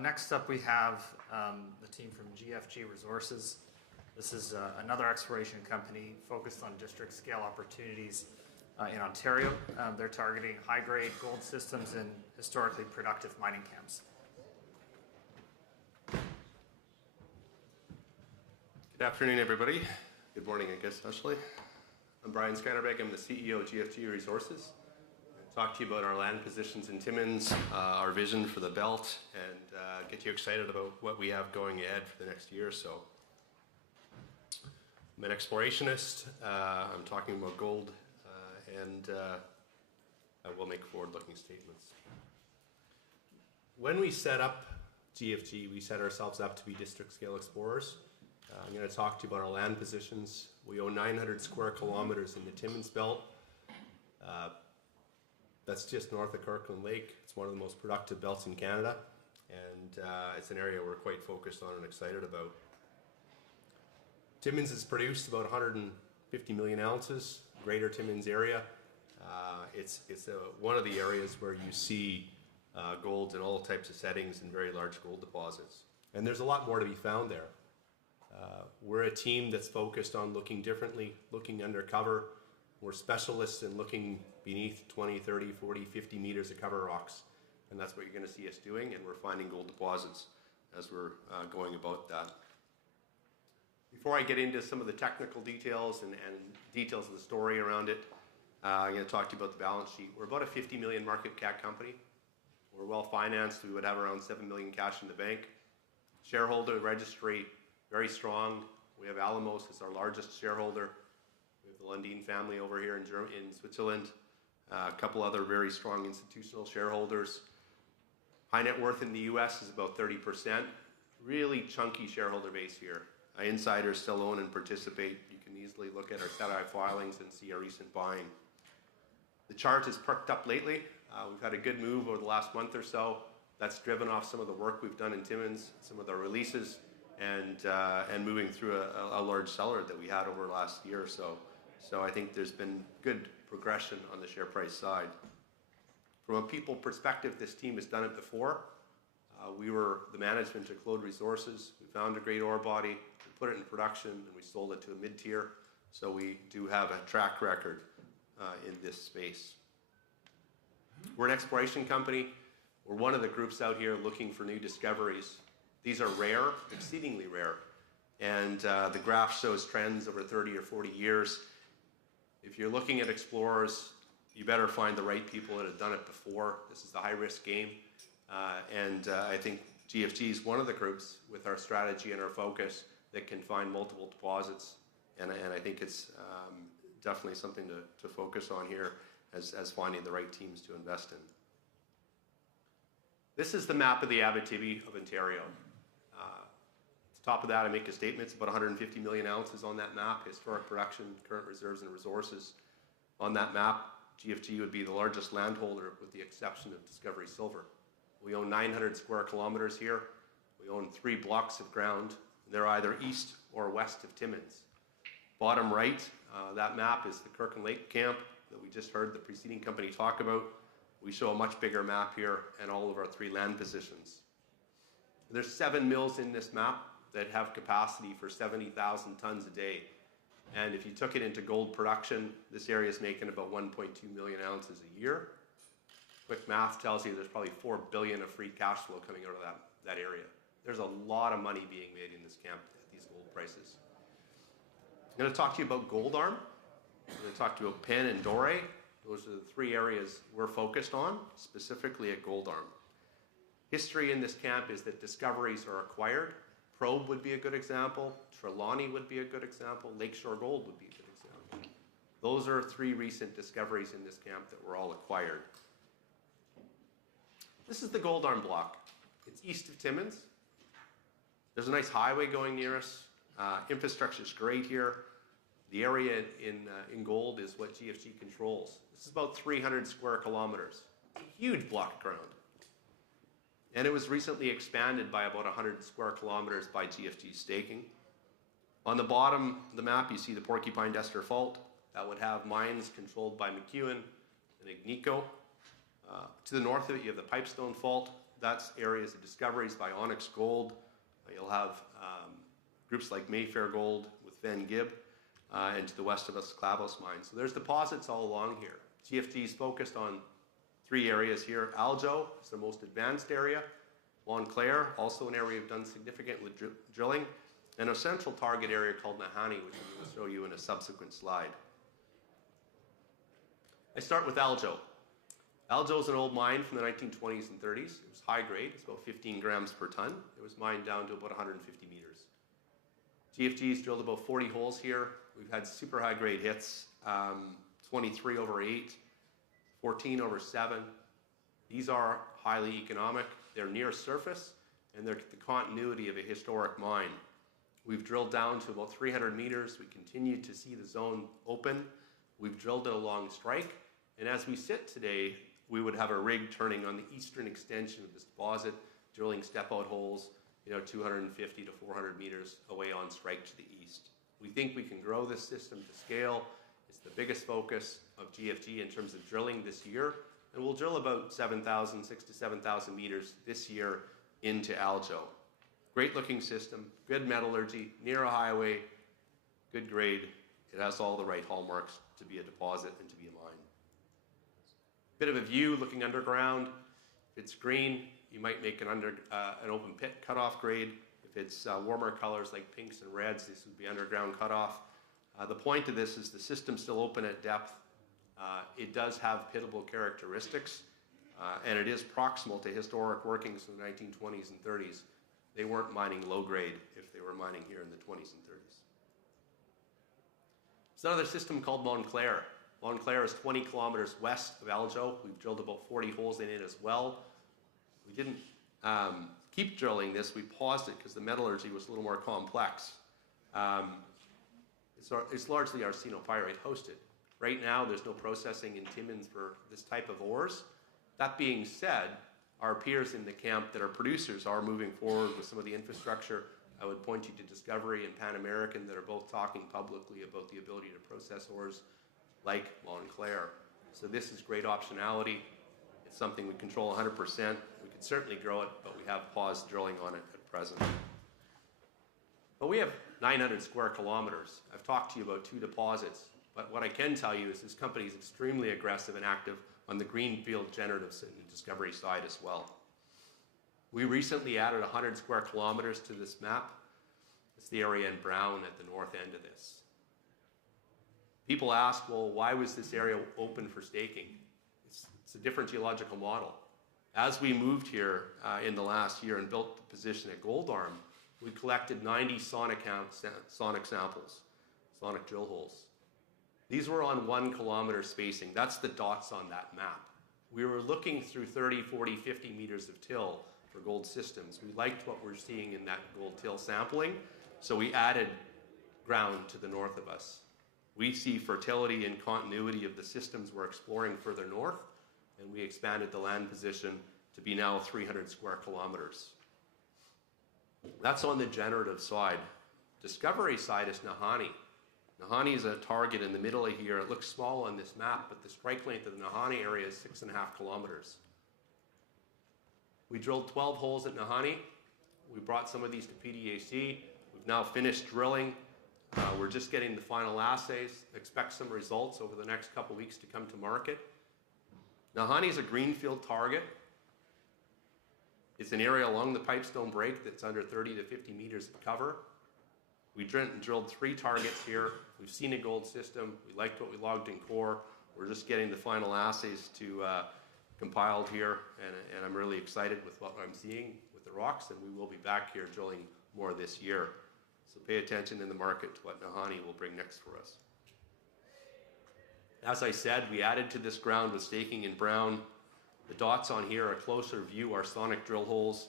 Next up we have the team from GFG Resources. This is another exploration company focused on district scale opportunities in Ontario. They're targeting high-grade gold systems in historically productive mining camps. Good afternoon, everybody. Good morning, I guess, actually. I'm Brian Skanderbeg. I'm the CEO of GFG Resources. I'll talk to you about our land positions in Timmins, our vision for the belt, and get you excited about what we have going ahead for the next year or so. I'm an explorationist. I'm talking about gold, and I will make forward-looking statements. When we set up GFG, we set ourselves up to be district-scale explorers. I'm going to talk to you about our land positions. We own 900 square kilometers in the Timmins belt. That's just north of Kirkland Lake. It's one of the most productive belts in Canada, and it's an area we're quite focused on and excited about. Timmins has produced about 150 million ounces, greater Timmins area. It's one of the areas where you see gold in all types of settings and very large gold deposits. And there's a lot more to be found there. We're a team that's focused on looking differently, looking undercover. We're specialists in looking beneath 20, 30, 40, 50 meters of cover rocks. And that's what you're going to see us doing, and we're finding gold deposits as we're going about that. Before I get into some of the technical details and details of the story around it, I'm going to talk to you about the balance sheet. We're about a 50 million market cap company. We're well financed. We would have around 7 million cash in the bank. Shareholder registry, very strong. We have Alamos as our largest shareholder. We have the Lundin family over here in Switzerland. A couple other very strong institutional shareholders. High net worth in the US is about 30%. Really chunky shareholder base here. Insiders still own and participate. You can easily look at our SEDI filings and see our recent buying. The chart has perked up lately. We've had a good move over the last month or so. That's driven off some of the work we've done in Timmins, some of the releases, and moving through a large seller that we had over the last year or so. So I think there's been good progression on the share price side. From a people perspective, this team has done it before. We were the management of Claude Resources. We found a great ore body, we put it in production, and we sold it to a mid-tier. So we do have a track record in this space. We're an exploration company. We're one of the groups out here looking for new discoveries. These are rare, exceedingly rare. And the graph shows trends over 30 or 40 years. If you're looking at explorers, you better find the right people that have done it before. This is the high-risk game. I think GFG is one of the groups with our strategy and our focus that can find multiple deposits. And I think it's definitely something to focus on here as finding the right teams to invest in. This is the map of the Abitibi of Ontario. At the top of that, I make a statement. It's about 150 million ounces on that map, historic production, current reserves and resources. On that map, GFG would be the largest landholder with the exception of Discovery Silver. We own 900 square kilometers here. We own 3 blocks of ground. They're either east or west of Timmins. Bottom right, that map is the Kirkland Lake camp that we just heard the preceding company talk about. We show a much bigger map here and all of our 3 land positions. There's 7 mills in this map that have capacity for 70,000 tons a day. And if you took it into gold production, this area is making about 1.2 million ounces a year. Quick math tells you there's probably $4 billion of free cash flow coming out of that area. There's a lot of money being made in this camp at these gold prices. I'm going to talk to you about Gold Arm. I'm going to talk to you about Pen and Doré. Those are the 3 areas we're focused on, specifically at Gold Arm. History in this camp is that discoveries are acquired. Probe would be a good example. Trelawney would be a good example. Lakeshore Gold would be a good example. Those are 3 recent discoveries in this camp that were all acquired. This is the Gold Arm block. It's east of Timmins. There's a nice highway going near us. Infrastructure is great here. The area in gold is what GFG controls. This is about 300 square kilometers. It's a huge block of ground. And it was recently expanded by about 100 square kilometers by GFG staking. On the bottom of the map, you see the Porcupine-Dester Fault. That would have mines controlled by McEwen and Agnico. To the north of it, you have the Pipestone Fault. that's areas of discoveries by Onyx Gold. You'll have groups like Mayfair Gold with Van Gib, and to the west of us, Clavos Mine. So there's deposits all along here. GFG is focused on 3 areas here. Aljo is the most advanced area. Montclair, also an area we've done significant drilling. And a central target area called Nahanni, which I'm going to show you in a subsequent slide. I start with Aljo. Aljo is an old mine from the 1920s and 30s. It was high grade. It's about 15 grams per ton. It was mined down to about 150 meters. GFG's drilled about 40 holes here. We've had super high grade hits, 23 over 8, 14 over 7. These are highly economic. They're near surface, and they're the continuity of a historic mine. We've drilled down to about 300 meters. We continue to see the zone open. We've drilled it along strike, and as we sit today, we would have a rig turning on the eastern extension of this deposit, drilling step-out holes, 250 to 400 meters away on strike to the east. We think we can grow this system to scale. It's the biggest focus of GFG in terms of drilling this year, and we'll drill about 6,000 to 7,000 meters this year into Aljo. Great looking system, good metallurgy, near a highway, good grade. It has all the right hallmarks to be a deposit and to be a mine. Bit of a view looking underground. If it's green, you might make an open pit cutoff grade. If it's warmer colors like pinks and reds, this would be underground cutoff. The point of this is the system's still open at depth. It does have pittable characteristics, and it is proximal to historic workings in the 1920s and 30s. They weren't mining low grade if they were mining here in the 20s and 30s. There's another system called Montclair. Montclair is 20 kilometers west of Aljo. We've drilled about 40 holes in it as well. We didn't keep drilling this. We paused it because the metallurgy was a little more complex. It's largely arsenopyrite hosted. Right now, there's no processing in Timmins for this type of ores. That being said, our peers in the camp that are producers are moving forward with some of the infrastructure. I would point you to Discovery and Pan American that are both talking publicly about the ability to process ores like Montclair. So this is great optionality. It's something we control 100%. We could certainly grow it, but we have paused drilling on it at present. But we have 900 square kilometers. I've talked to you about 2 deposits, but what I can tell you is this company is extremely aggressive and active on the greenfield generative and discovery side as well. We recently added 100 square kilometers to this map. It's the area in brown at the north end of this. People ask, well, why was this area open for staking? It's a different geological model. As we moved here in the last year and built the position at Gold Arm, we collected 90 sonic samples, sonic drill holes. These were on 1 kilometer spacing. That's the dots on that map. We were looking through 30, 40, 50 meters of till for gold systems. We liked what we're seeing in that gold till sampling, so we added ground to the north of us. We see fertility and continuity of the systems we're exploring further north, and we expanded the land position to be now 300 square kilometers. That's on the generative side. Discovery side is Nahanni. Nahanni is a target in the middle of here. It looks small on this map, but the strike length of the Nahanni area is 6.5 kilometers. We drilled 12 holes at Nahanni. We brought some of these to PDAC. We've now finished drilling. We're just getting the final assays. Expect some results over the next couple weeks to come to market. Nahanni is a greenfield target. It's an area along the Pipestone Break that's under 30 to 50 meters of cover. We drilled 3 targets here. We've seen a gold system. We liked what we logged in core. We're just getting the final assays to compiled here, and I'm really excited with what I'm seeing with the rocks, and we will be back here drilling more this year. So pay attention in the market to what Nahanni will bring next for us. As I said, we added to this ground with staking in brown. The dots on here are a closer view, our sonic drill holes.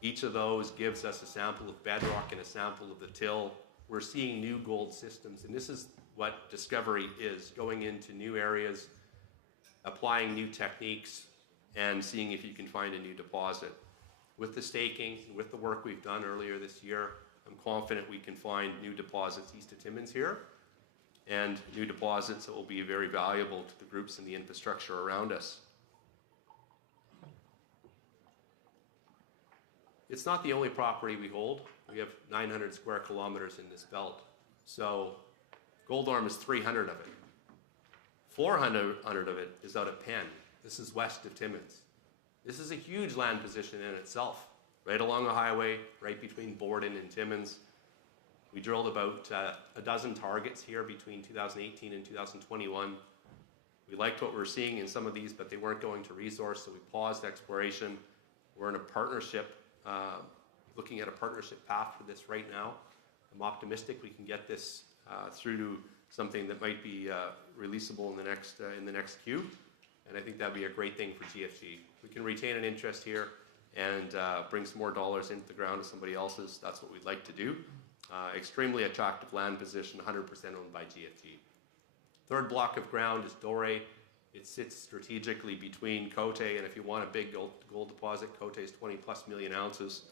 Each of those gives us a sample of bedrock and a sample of the till. We're seeing new gold systems, and this is what discovery is, going into new areas, applying new techniques, and seeing if you can find a new deposit. With the staking, with the work we've done earlier this year, I'm confident we can find new deposits east of Timmins here, and new deposits that will be very valuable to the groups and the infrastructure around us. It's not the only property we hold. We have 900 square kilometers in this belt. So Gold Arm is 300 of it. 400 of it is out at Penn. This is west of Timmins. This is a huge land position in itself, right along the highway, right between Borden and Timmins. We drilled about a dozen targets here between 2018 and 2021. We liked what we were seeing in some of these, but they weren't going to resource, so we paused exploration. We're in a partnership, looking at a partnership path for this right now. I'm optimistic we can get this through to something that might be releasable in the next queue, and I think that'd be a great thing for GFG. We can retain an interest here and bring some more dollars into the ground to somebody else's. That's what we'd like to do. Extremely attractive land position, 100% owned by GFG. Third block of ground is Doré. It sits strategically between Cote, and if you want a big gold deposit, Cote is 20 plus million ounces.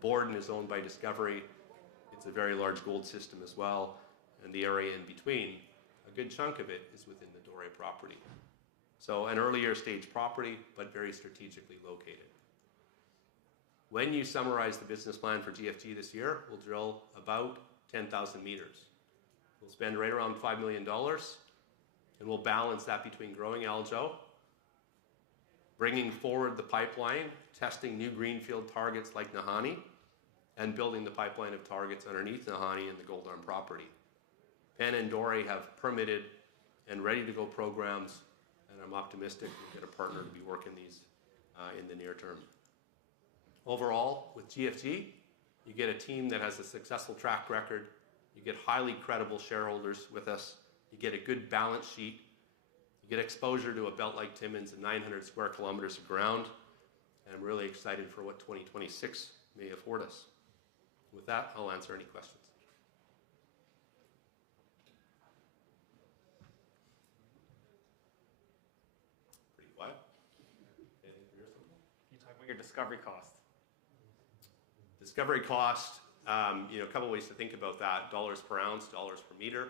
Borden is owned by Discovery. It's a very large gold system as well, and the area in between, a good chunk of it is within the Doré property. So an earlier stage property, but very strategically located. When you summarize the business plan for GFG this year, we'll drill about 10,000 meters. We'll spend right around $5 million, and we'll balance that between growing Aljo, bringing forward the pipeline, testing new greenfield targets like Nahanni, and building the pipeline of targets underneath Nahanni and the Gold Arm property. Penn and Doré have permitted and ready to go programs, and I'm optimistic we'll get a partner to be working these in the near term. Overall, with GFG, you get a team that has a successful track record, you get highly credible shareholders with us, you get a good balance sheet, you get exposure to a belt like Timmins and 900 square kilometers of ground, and I'm really excited for what 2026 may afford us. With that, I'll answer any questions. Pretty quiet. Anything for yourself? Can you talk about your discovery cost? Discovery cost, a couple ways to think about that. Dollars per ounce, dollars per meter.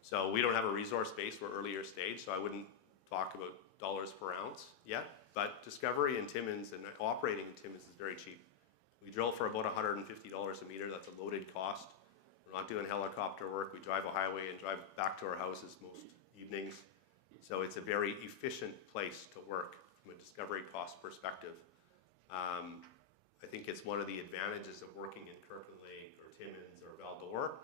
So we don't have a resource base, we're earlier stage, so I wouldn't talk about dollars per ounce yet. But discovery in Timmins and operating in Timmins is very cheap. We drill for about $150 a meter. That's a loaded cost. We're not doing helicopter work. We drive a highway and drive back to our houses most evenings. So it's a very efficient place to work from a discovery cost perspective. I think it's one of the advantages of working in Kirkland Lake or Timmins or Val-d'Or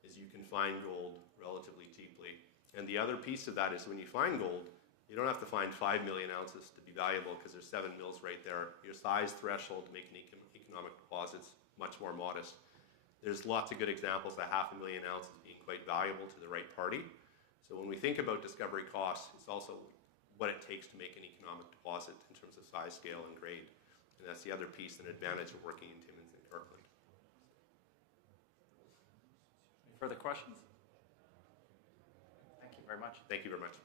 is you can find gold relatively cheaply. And the other piece of that is when you find gold, you don't have to find 5 million ounces to be valuable because there's 7 mills right there. Your size threshold to make an economic deposit is much more modest. There's lots of good examples of 500,000 ounces being quite valuable to the right party. So when we think about discovery costs, it's also what it takes to make an economic deposit in terms of size, scale, and grade. And that's the other piece and advantage of working in Timmins and Kirkland. Any further questions? Thank you very much. Thank you very much.